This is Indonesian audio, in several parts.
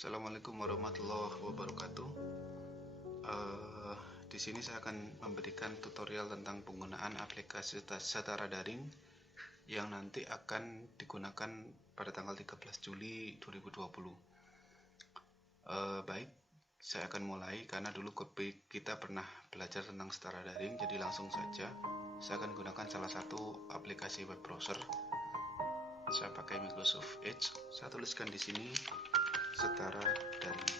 Assalamualaikum warahmatullahi wabarakatuh. Di sini saya akan memberikan tutorial tentang penggunaan aplikasi secara daring yang nanti akan digunakan pada tanggal 13 Juli 2020. Baik, saya akan mulai karena dulu kita pernah belajar tentang setara daring, jadi langsung saja saya akan gunakan salah satu aplikasi web browser. Saya pakai Microsoft Edge. Saya tuliskan di sini setara daring.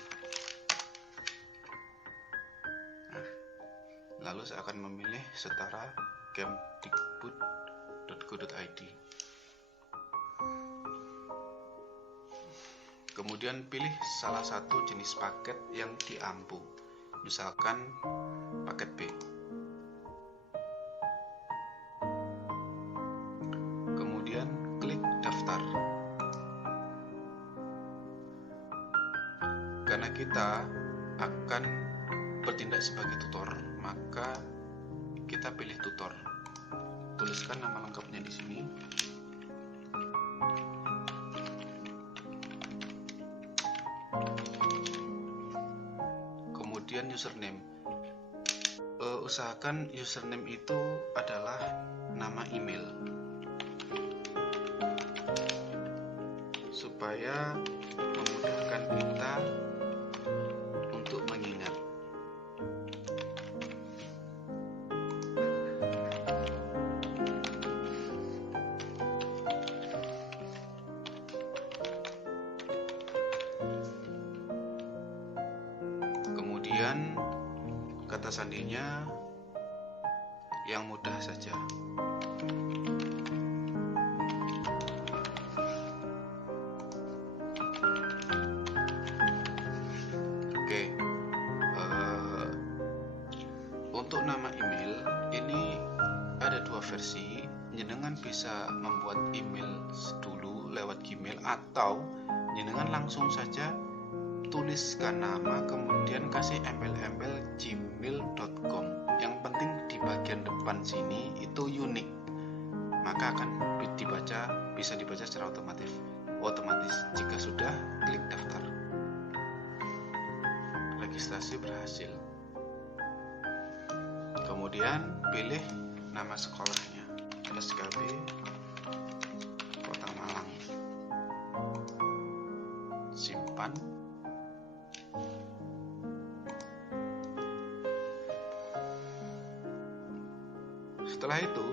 Lalu saya akan memilih setara kemdikbud.go.id. Kemudian pilih salah satu jenis paket yang diampu, misalkan paket B. Kemudian klik daftar. Karena kita akan bertindak sebagai tutor, maka kita pilih tutor. Tuliskan nama lengkapnya di sini. Kemudian username. Usahakan username itu adalah nama email, supaya memudahkan kita untuk mengingat. Kemudian kata sandinya yang mudah saja. Untuk nama email ini ada dua versi. Jenengan bisa membuat email dulu lewat Gmail, atau jenengan langsung saja tuliskan nama kemudian kasih embel-embel gmail.com. Yang penting di bagian depan sini itu unik, maka akan bisa dibaca secara otomatis. Jika sudah, klik daftar. Registrasi berhasil. Kemudian pilih nama sekolahnya, SKB Kota Malang. Simpan. Setelah itu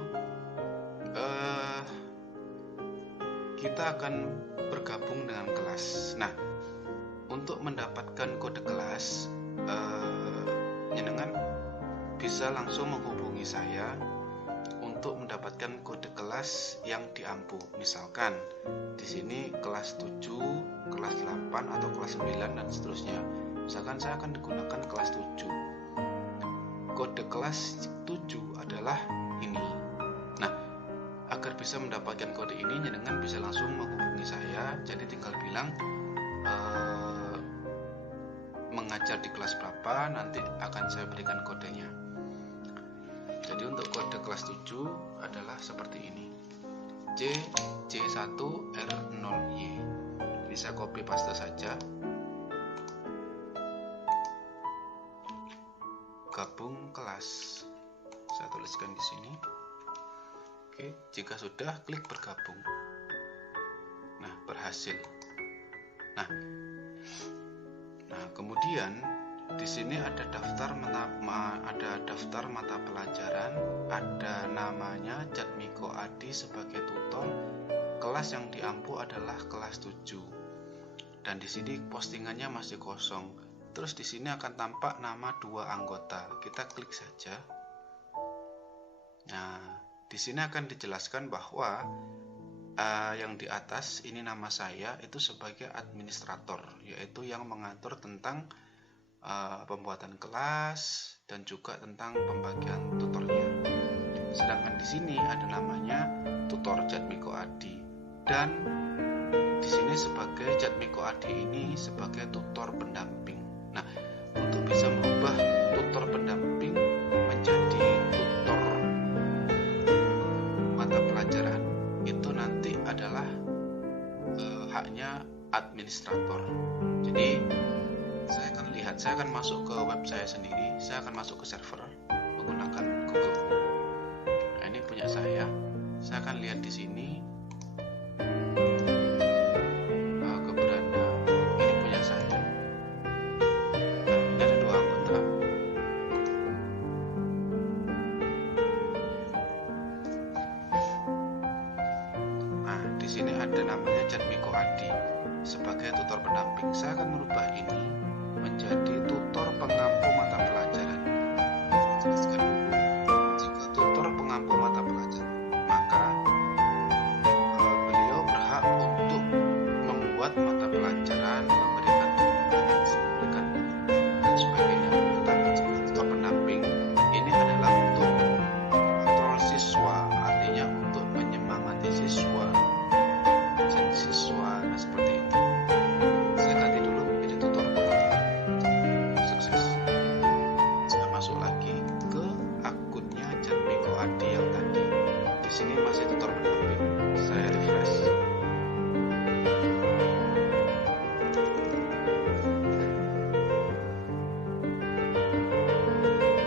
kita akan bergabung dengan kelas. Nah, untuk mendapatkan kode kelas, jenengan bisa langsung menghubungi saya untuk mendapatkan kode kelas yang diampu. Misalkan di sini kelas 7, kelas 8 atau kelas 9 dan seterusnya. Misalkan saya akan digunakan kelas 7. Kode kelas 7 adalah ini. Nah, agar bisa mendapatkan kode ini, jenengan bisa langsung menghubungi saya. Jadi tinggal bilang mengajar di kelas berapa, nanti akan saya berikan kodenya. Jadi untuk kode kelas 7 adalah seperti ini, C1R0Y. Ini saya copy paste saja. Gabung kelas, saya tuliskan di sini. Oke, jika sudah, klik bergabung. Nah, berhasil. Nah, kemudian di sini ada daftar mata pelajaran, ada namanya Jatmiko Adi sebagai tutor. Kelas yang diampu adalah kelas 7. Dan di sini postingannya masih kosong. Terus di sini akan tampak nama 2 anggota. Kita klik saja. Nah, di sini akan dijelaskan bahwa yang di atas ini nama saya itu sebagai administrator, yaitu yang mengatur tentang pembuatan kelas dan juga tentang pembagian tutornya. Sedangkan di sini ada namanya tutor Jatmiko Adi, dan di sini sebagai Jatmiko Adi ini sebagai tutor pendamping. Nah, untuk bisa merubah tutor pendamping menjadi tutor mata pelajaran itu nanti adalah haknya administrator. Jadi saya akan masuk ke web saya sendiri. Saya akan masuk ke server menggunakan Google. Nah, ini punya saya. Saya akan lihat di sini keberanda. Ini punya saya. Nah, ini ada 2 anggota. Nah, di sini ada namanya Jatmiko Adi sebagai tutor pendamping. Saya akan merubah ini menjadi tutor pengampu mata pelajaran. Jika tutor pengampu mata pelajaran, maka beliau berhak untuk membuat mata pelajaran, memberikan dan sebagainya. Tetapi jika tutor pendamping, ini adalah untuk kontrol siswa, artinya untuk menyemangati siswa dan siswa. Nah, seperti itu. Saya ganti dulu menjadi tutor pengampu. Sukses. Saya masuk lagi ke akunnya Jatmiko Adi yang tadi. Di sini masih tutor pendamping. Saya refresh.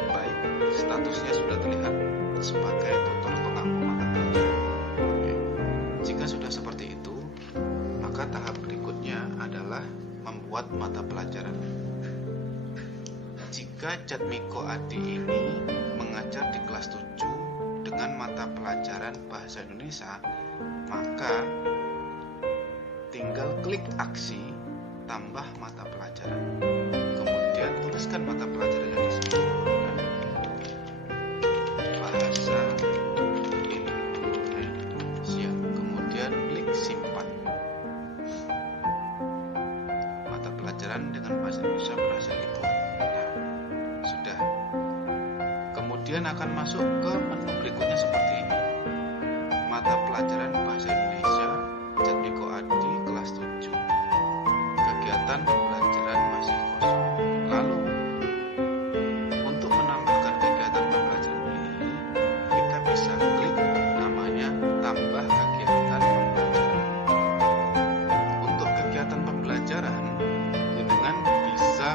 Baik, statusnya sudah terlihat sebagai tutor pengampu mata pelajaran. Oke. Jika sudah seperti itu, maka tahap berikutnya adalah membuat mata pelajaran. Jika Jatmiko Adi ini mengajar di kelas 7 dengan mata pelajaran Bahasa Indonesia, maka tinggal klik aksi tambah mata pelajaran. Kemudian tuliskan mata pelajarannya di sini. Bahasa Indonesia. Kemudian klik simpan. Mata pelajaran dengan Bahasa Indonesia berhasil dibuat. Sudah. Kemudian akan masuk ke menu berikutnya seperti ini. Mata pelajaran Bahasa Indonesia Jatmiko Adi kelas 7. Kegiatan pembelajaran masih kosong. Lalu untuk menambahkan kegiatan pembelajaran ini, kita bisa klik namanya tambah kegiatan pembelajaran. Untuk kegiatan pembelajaran, dengan bisa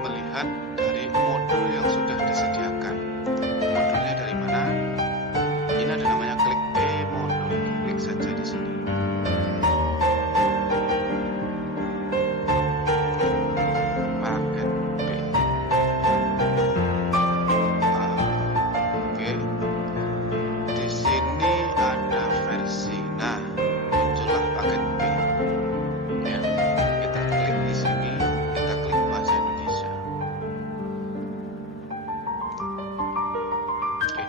melihat dari modul yang sudah disediakan. Modulnya dari mana? Ini ada namanya klik modul. Klik saja di sini. Paket B. Oke. Di sini ada versi. Nah, muncullah paket B. Ya, kita klik di sini. Kita klik Bahasa Indonesia. Oke.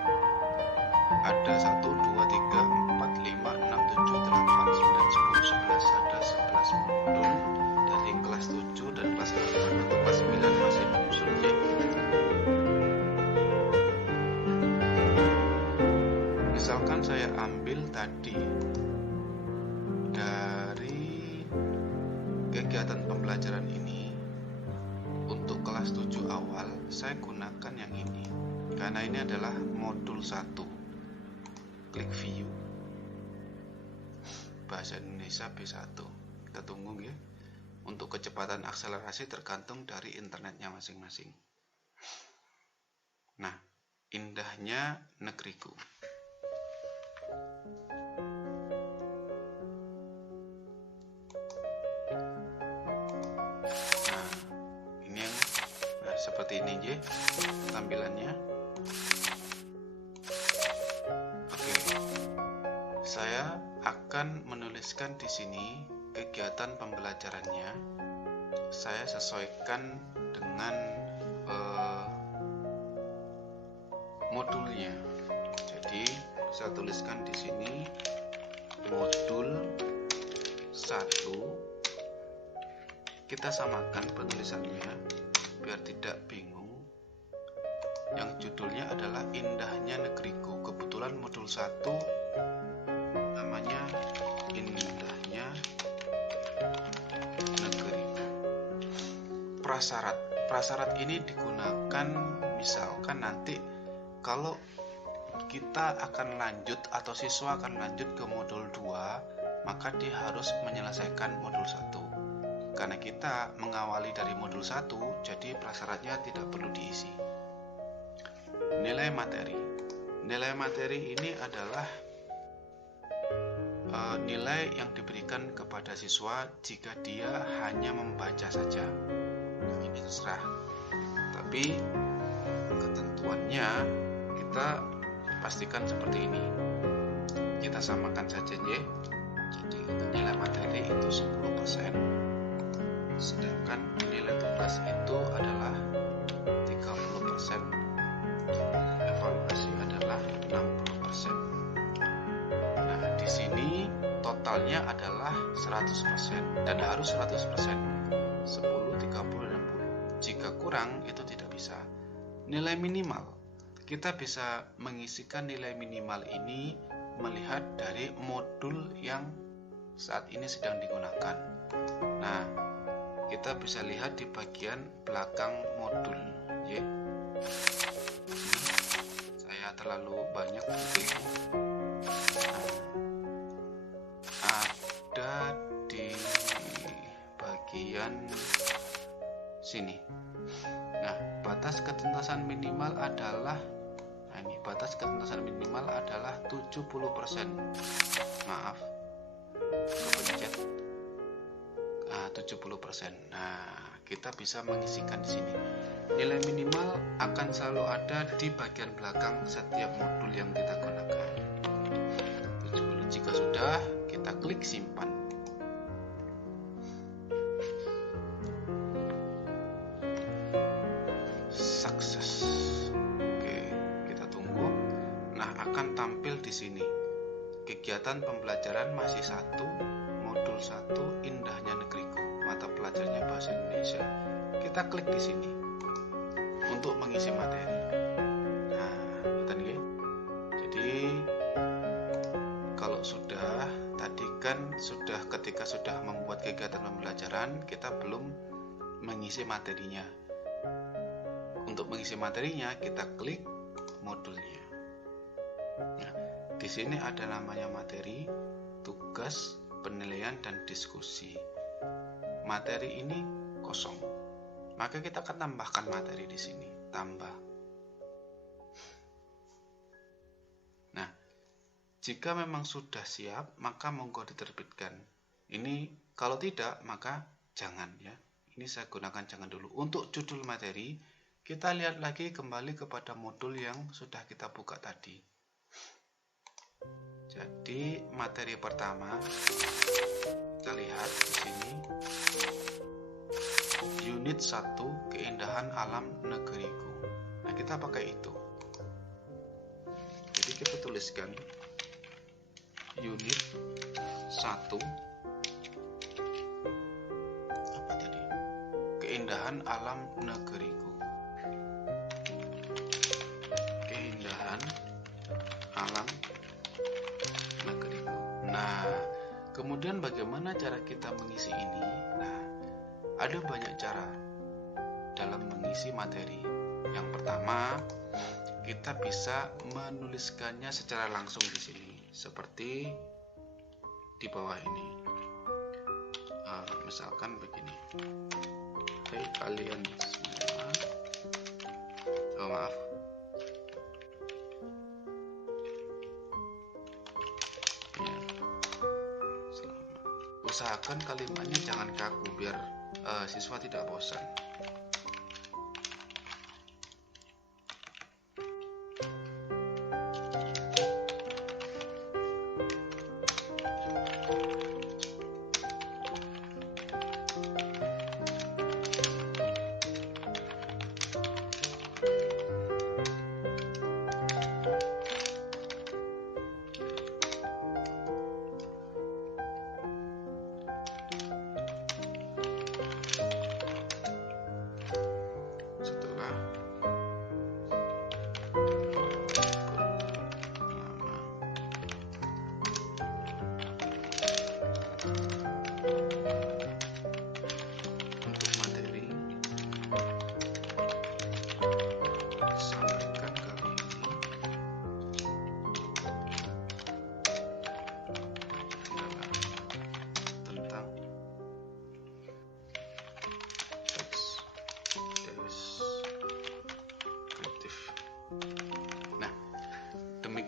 Ada 1, 2, 3, 4, 5, 6, 7, 8, 9, 10, 11. Ada 11 modul dari kelas 7 dan kelas 8. Untuk kelas 9 masih menyusul Y. Misalkan saya ambil tadi dari kegiatan pembelajaran ini, untuk kelas 7 awal saya gunakan yang ini karena ini adalah modul 1. Klik view Bahasa Indonesia B1. Kita tunggu ya. Untuk kecepatan akselerasi tergantung dari internetnya masing-masing. Nah, indahnya negeriku. Nah, ini yang seperti ini ya tampilannya. Oke. Saya akan menuliskan di sini kegiatan pembelajarannya. Saya sesuaikan dengan modulnya. Jadi saya tuliskan di sini modul 1. Kita samakan penulisannya biar tidak bingung. Yang judulnya adalah Indahnya Negeriku. Kebetulan modul 1 namanya Indahnya Negeriku. Prasyarat ini digunakan misalkan nanti kalau kita akan lanjut atau siswa akan lanjut ke modul 2, maka dia harus menyelesaikan modul 1. karena kita mengawali dari modul 1, jadi prasyaratnya tidak perlu diisi. Nilai materi. Nilai materi ini adalah nilai yang diberikan kepada siswa jika dia hanya membaca saja. Ini terserah. Tapi ketentuannya kita pastikan seperti ini. Kita samakan saja ya. Jadi nilai materi itu 10%, sedangkan nilai tugas itu adalah 30%, evaluasi adalah 60%. Nah, di sini totalnya adalah 100% dan harus 100%. 10, 30, dan 60. Jika kurang itu tidak bisa. Nilai minimal. Kita bisa mengisikan nilai minimal ini melihat dari modul yang saat ini sedang digunakan. Nah, kita bisa lihat di bagian belakang modul, ya. Saya terlalu banyak klik. Ada di bagian sini. Nah, batas ketuntasan minimal adalah batas ketuntasan minimal adalah 70%. Maaf, kepencet. 70%. Nah, kita bisa mengisikan di sini. Nilai minimal akan selalu ada di bagian belakang setiap modul yang kita gunakan. 70. Jika sudah, kita klik simpan. Sukses. Akan tampil di sini. Kegiatan pembelajaran masih 1, modul 1, indahnya negeriku. Mata pelajarannya bahasa Indonesia. Kita klik di sini untuk mengisi materi. Nah, kita nih. Jadi kalau sudah tadi kan sudah ketika sudah membuat kegiatan pembelajaran, kita belum mengisi materinya. Untuk mengisi materinya, kita klik modulnya. Nah, di sini ada namanya materi, tugas, penilaian, dan diskusi. Materi ini kosong, maka kita akan tambahkan materi di sini. Tambah. Nah, jika memang sudah siap, maka monggo diterbitkan. Ini kalau tidak, maka jangan ya. Ini saya gunakan jangan dulu. Untuk judul materi, kita lihat lagi kembali kepada modul yang sudah kita buka tadi. Jadi materi pertama kita lihat di sini, unit 1, keindahan alam negeriku. Nah, kita pakai itu. Jadi kita tuliskan unit 1 apa tadi? Keindahan alam negeriku. Keindahan alam negeriku. Nah, kemudian bagaimana cara kita mengisi ini? Nah, ada banyak cara dalam mengisi materi. Yang pertama, kita bisa menuliskannya secara langsung di sini, seperti di bawah ini. Misalkan begini. Hai kalian semua. Oh, maaf. Usahakan kalimatnya jangan kaku biar siswa tidak bosan.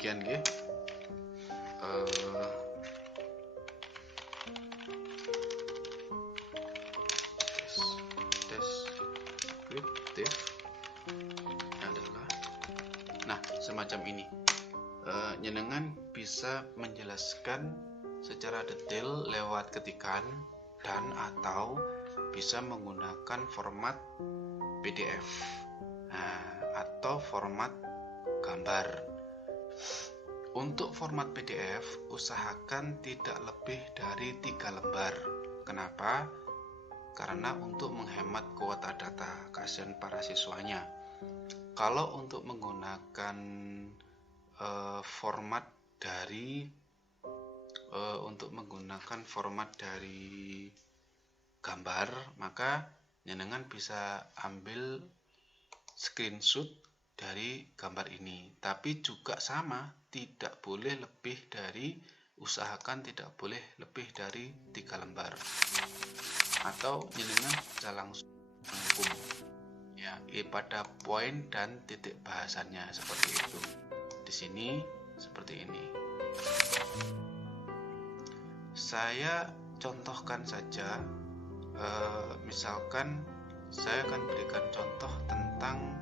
demikian nggih. Deskriptif adalah, nah semacam ini. Nyenengan bisa menjelaskan secara detail lewat ketikan dan atau bisa menggunakan format PDF atau format gambar. Untuk format PDF usahakan tidak lebih dari 3 lembar. Kenapa? Karena untuk menghemat kuota data, kasihan para siswanya. Kalau untuk menggunakan format dari gambar, maka jenengan bisa ambil screenshot dari gambar ini. Tapi juga sama, tidak boleh lebih dari, usahakan tidak boleh lebih dari 3 lembar. Atau jenengan bisa langsung menghukum ya pada poin dan titik bahasannya seperti itu. Di sini seperti ini. Saya contohkan saja, misalkan saya akan berikan contoh tentang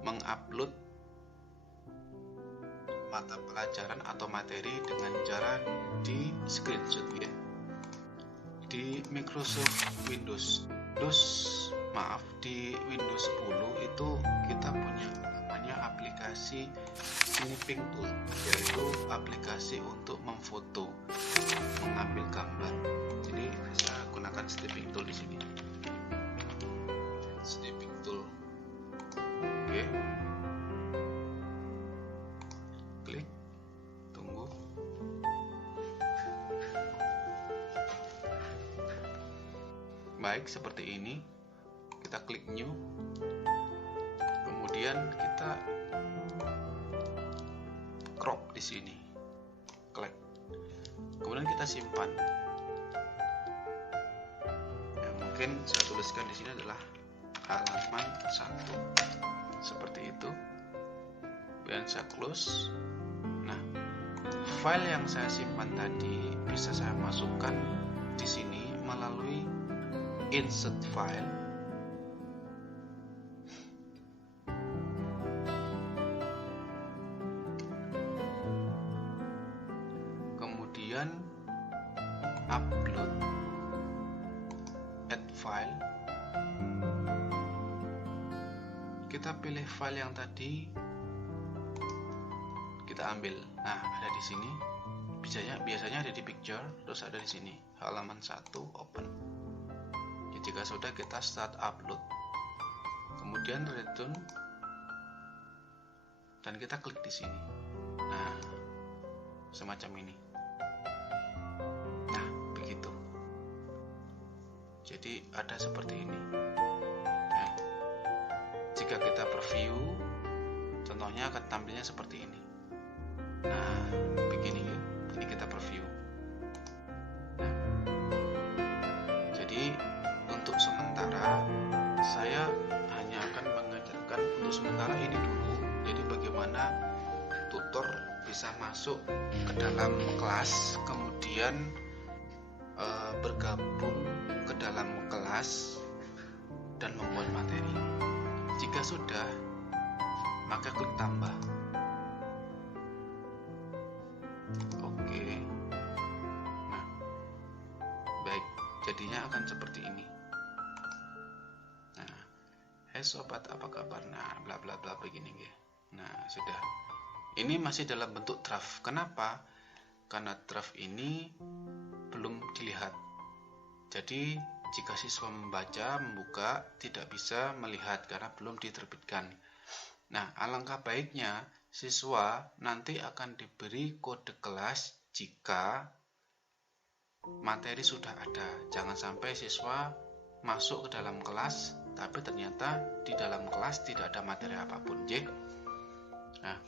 mengupload mata pelajaran atau materi dengan cara di screenshot ya. Di Microsoft Windows di Windows 10 itu kita punya namanya aplikasi Snipping Tool, yaitu aplikasi untuk memfoto, mengambil gambar. Jadi saya gunakan Snipping Tool di sini. Snipping Tool. Oke. Klik. Tunggu. Baik, seperti ini. Kita klik new. Kemudian kita crop di sini. Klik. Kemudian kita simpan. Yang mungkin saya tuliskan di sini adalah halaman 1. Seperti itu. Kemudian saya close. Nah, file yang saya simpan tadi bisa saya masukkan di sini melalui insert file. Kemudian upload, add file. Kita pilih file yang tadi, kita ambil. Nah, ada di sini. Biasanya ada di picture, terus ada di sini halaman 1 open. Jika sudah, kita start upload, kemudian return, dan kita klik di sini. Nah, semacam ini. Nah, begitu. Jadi ada seperti ini. Ya. Jika kita preview, contohnya akan tampilnya seperti ini. Nah, begini ya. Ini kita preview. Nah, jadi untuk sementara saya hanya akan mengajarkan untuk sementara ini dulu. Jadi bagaimana tutor bisa masuk ke dalam kelas, kemudian bergabung ke dalam kelas dan membuat materi. Jika sudah, maka klik tambah. Oke. Nah, baik, jadinya akan seperti ini. Nah, hai sobat, apa kabar? Nah, bla bla bla begini ya. Nah, sudah. Ini masih dalam bentuk draft. Kenapa? Karena draft ini belum dilihat. Jadi, jika siswa membuka, tidak bisa melihat karena belum diterbitkan. Nah, alangkah baiknya siswa nanti akan diberi kode kelas jika materi sudah ada. Jangan sampai siswa masuk ke dalam kelas, tapi ternyata di dalam kelas tidak ada materi apapun. Nah,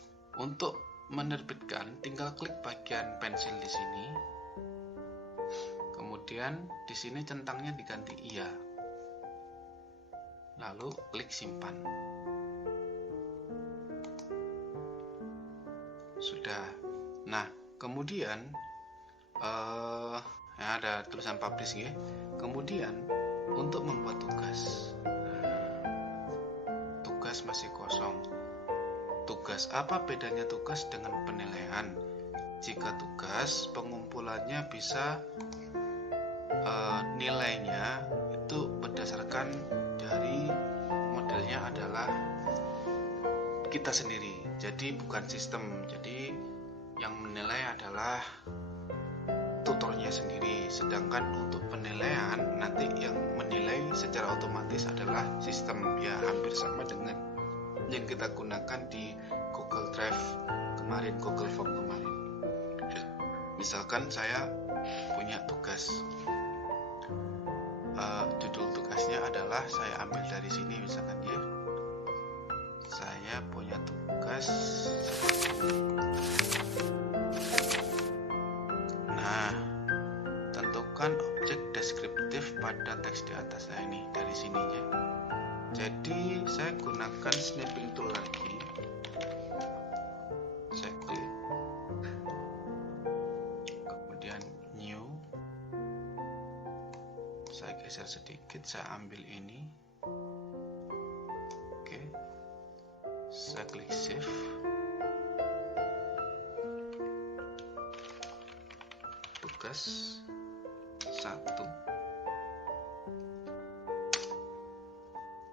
untuk menerbitkan, tinggal klik bagian pensil di sini. Kemudian di sini centangnya diganti iya. Lalu klik simpan. sudah. Nah, kemudian ada tulisan publish ya. Kemudian untuk membuat tugas masih kosong. Tugas, apa bedanya tugas dengan penilaian? Jika tugas, pengumpulannya bisa nilainya itu berdasarkan dari modelnya adalah kita sendiri, jadi bukan sistem. Jadi yang menilai adalah tutornya sendiri, sedangkan untuk penilaian nanti yang menilai secara otomatis adalah sistem. Ya hampir sama dengan yang kita gunakan di Google Drive kemarin, Google Form kemarin. Misalkan saya punya tugas, judul tugasnya adalah, saya ambil dari sini misalkan ya, saya punya tugas. Nah, tentukan objek deskriptif pada teks di atas. Nah ini dari sini ya. Jadi saya gunakan snapping tool lagi. Saya klik, kemudian new. Saya geser sedikit, saya ambil ini. Oke, saya klik save. Tugas 1.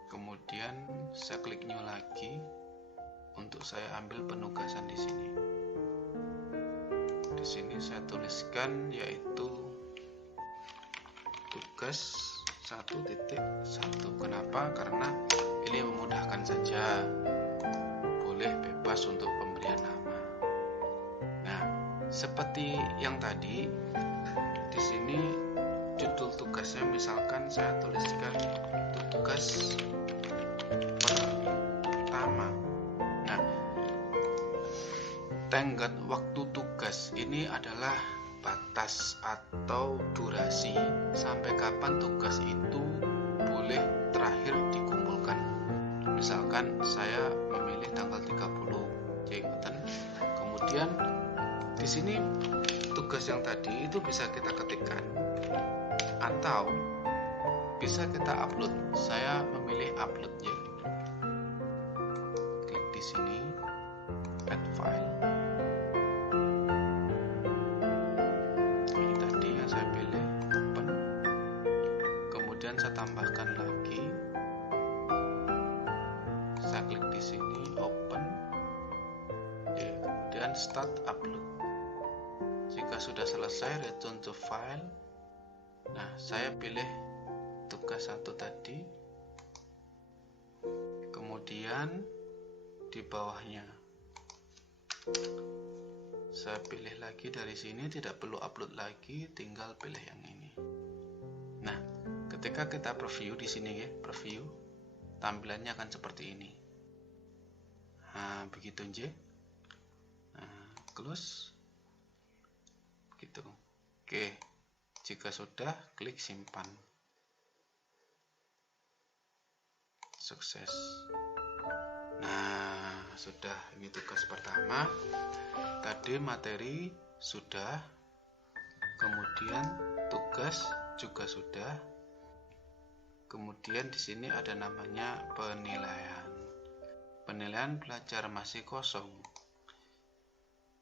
Kemudian saya klik new lagi untuk saya ambil penugasan di sini. Di sini saya tuliskan yaitu tugas 1.1. Kenapa? Karena ini memudahkan saja. Boleh bebas untuk pemberian nama. Nah, seperti yang tadi, di sini judul tugasnya misalkan saya tuliskan tugas pertama. Nah, tenggat waktu tugas ini adalah batas atau durasi sampai kapan tugas itu boleh terakhir dikumpulkan. Misalkan saya memilih tanggal 30, kemudian di sini tugas yang tadi itu bisa kita ketikkan atau bisa kita upload. Saya memilih upload ya. Klik di sini, add file. Ini tadi yang saya pilih, open. Kemudian saya tambahkan lagi. Saya klik di sini, open. Ya, kemudian start upload. Jika sudah selesai, return to file. Nah, saya pilih tugas 1 tadi. Kemudian di bawahnya saya pilih lagi dari sini, tidak perlu upload lagi, tinggal pilih yang ini. Nah, ketika kita preview di sini ya, preview, tampilannya akan seperti ini. Nah, begitu aja. Nah, close. Begitu. Oke. Jika sudah, klik simpan. Sukses. Nah, sudah. Ini tugas pertama. Tadi materi sudah. Kemudian tugas juga sudah. Kemudian di sini ada namanya penilaian. Penilaian belajar masih kosong.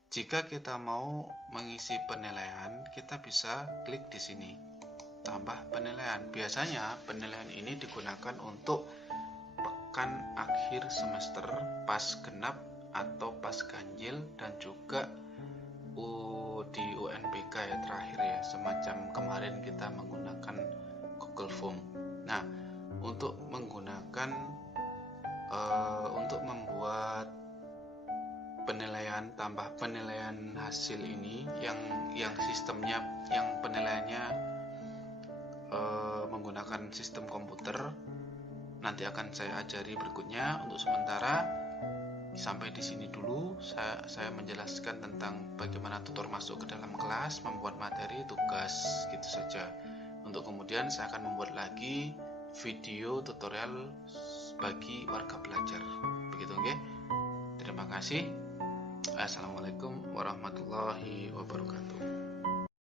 Jika kita mau mengisi penilaian, kita bisa klik di sini, tambah penilaian. Biasanya penilaian ini digunakan untuk pekan akhir semester, pas genap atau pas ganjil, dan juga di UNBK ya, terakhir ya, semacam kemarin kita menggunakan Google Form. Nah, untuk menggunakan untuk membuat penilaian, tambah penilaian hasil ini yang sistemnya, yang penilaiannya menggunakan sistem komputer, nanti akan saya ajari berikutnya. Untuk sementara sampai di sini dulu. Saya menjelaskan tentang bagaimana tutor masuk ke dalam kelas, membuat materi, tugas, gitu saja. Untuk kemudian saya akan membuat lagi video tutorial bagi warga belajar. Begitu, oke? Terima kasih. Assalamualaikum warahmatullahi wabarakatuh.